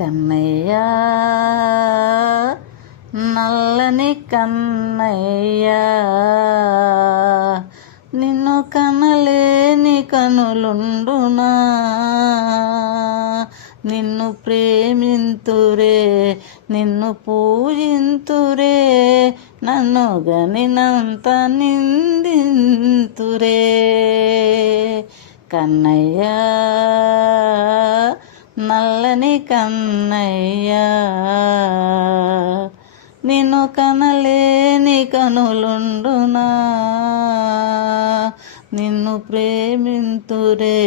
కన్నయ్యా నల్లని కన్నయ్యా, నిన్ను కనలేని కనులుండునా, నిన్ను ప్రేమింతురే నిన్ను పూజింతురే, నన్ను గనినంత నిందింతురే. కన్నయ్యా నల్లని కన్నయ్యా, నిన్ను కనలేని కనులుండునా, నిన్ను ప్రేమింతురే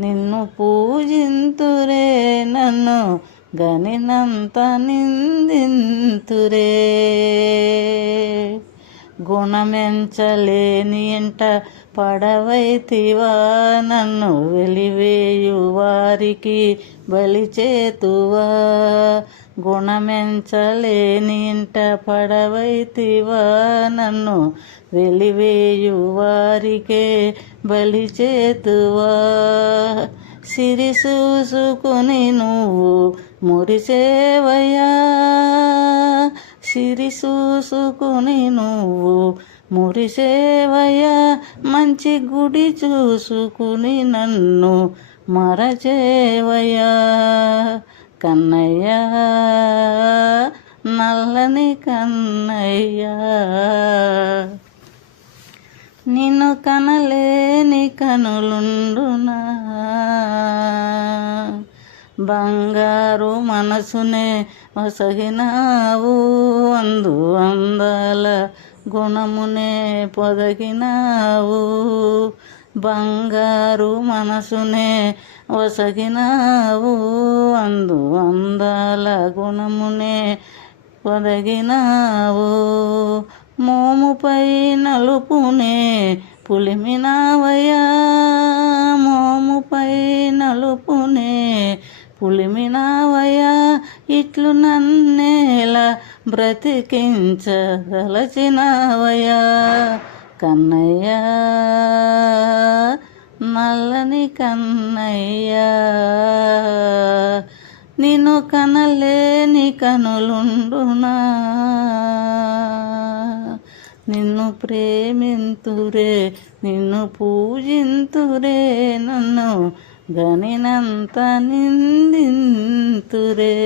నిన్ను పూజింతురే, నన్ను గనినంత నిందింతురే. గుణమెంచలేని ఇంట పడవైతివా, నన్ను వెలివేయు వారికి బలిచేతువా. గుణమెంచలేని ఇంట పడవైతివా, నన్ను వెలివేయు వారికే బలిచేతువా. సిరి చూసుకుని నువ్వు మురిసేవయ్యా, సిరి చూసుకుని నువ్వు మురిసేవయ్యా, మంచి గుడి చూసుకుని నన్ను మరచేవయ్యా. కన్నయ్యా నల్లని కన్నయ్యా, నిన్ను కనలేని కనులుండునా, బంగారు మనసునే వసగినావు, అందు అందాల గుణమునే పొదగినావు. బంగారు మనసునే వసగినావు, అందు అందాల గుణమునే పొదగినావు. మోముపై నలుపునే పులిమినావయ్యా, మోముపై నలుపునే పులిమినావయ్యా, ఇట్లు నన్నేలా బ్రతికించదలచినావయ్యా. కన్నయ్యా నల్లని కన్నయ్యా, నిన్ను కనలేని కనులుండునా, నిన్ను ప్రేమింతురే నిన్ను పూజింతురే, నన్ను గనినంత నిందింతురే.